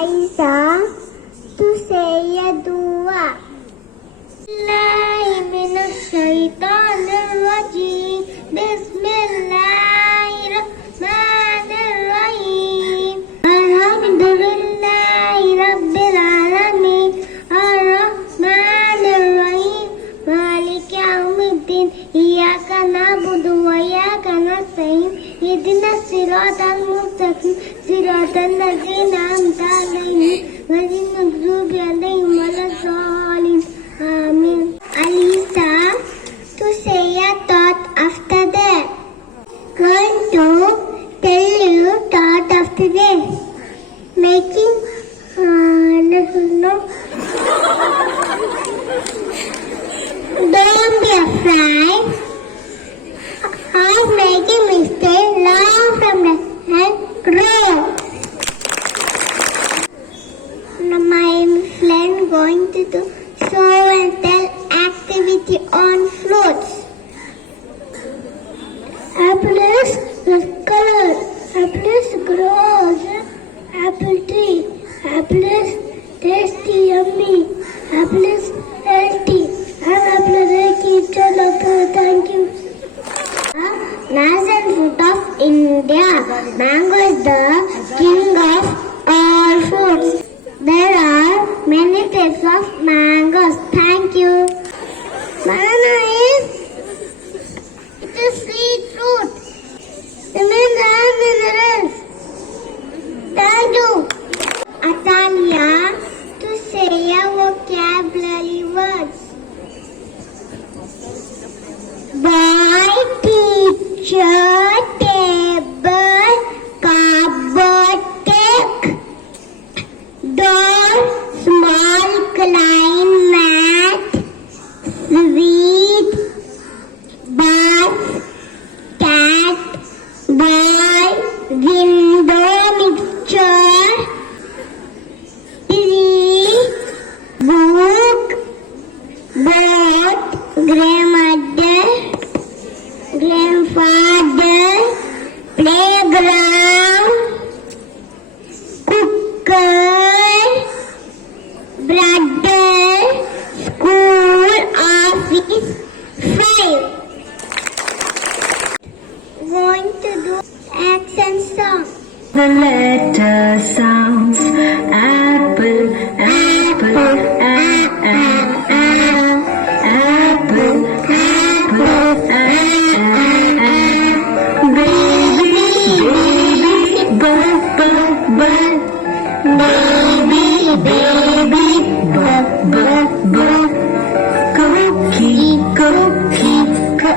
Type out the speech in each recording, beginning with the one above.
Aisa to say a dua. Billahi minash shaitanir rajim. Bismillahirrahmanirrahim. Alhamdulillahi rabbil alamin. Ar-Rahmanir-Rahim. Maliki yawmiddin. Iyyaka na'budu wa iyyaka nasta'in. Ihdinas siratal mustaqim. Siratal ladzina an'amta 'alaihim ghayril maghdubi 'alaihim waladdallin. Amin. Alisa to say a thought after that. Going to tell you thought of the day. Making don't be afraid of making mistakes. Learn from them and grow. Now my friend going to do show and tell activity on fruits. Apples red color. Apples grows. Apple tree. Apples tasty yummy. Apples healthy. I'm apple teacher. Thank you. National fruit of India. Mango is the king of all fruits. There are many types of mangoes. Thank you. Banana is sweet fruit. Remains as minerals. Thank you. Atalia to say a vocabulary words. Boy, teacher, table, cupboard, cake, door, small, klein, mat, sweet, bus, cat, boy, window, mixture, tree, book, boat, grandmother, grandfather, playground, cooker, brother, school, office, 5. Going to do action song. The letter sounds apple, apple, apple, apple, baby, baby, bug, bug, baby, baby, bug, bug, bug, cookie, cookie, cookie, cookie.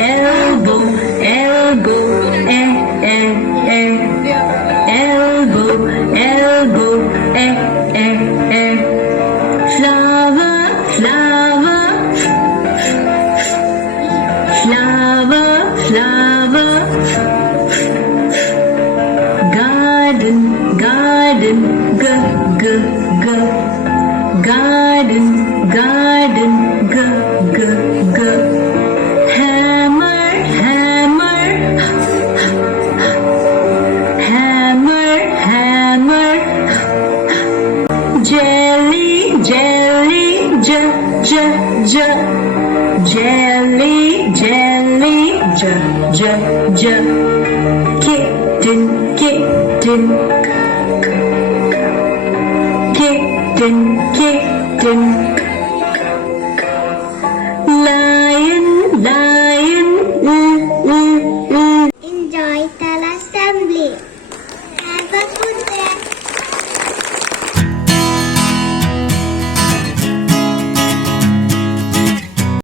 Elbow, elbow, elbow, elbow, flower, flower, flower, flower, garden, garden, g, g, g, garden, garden, g, g, g, hammer, hammer, hammer, hammer, jelly, jelly, j, j, j, jelly, jelly, j, j, j, kitten, kitten, kitten, kitten.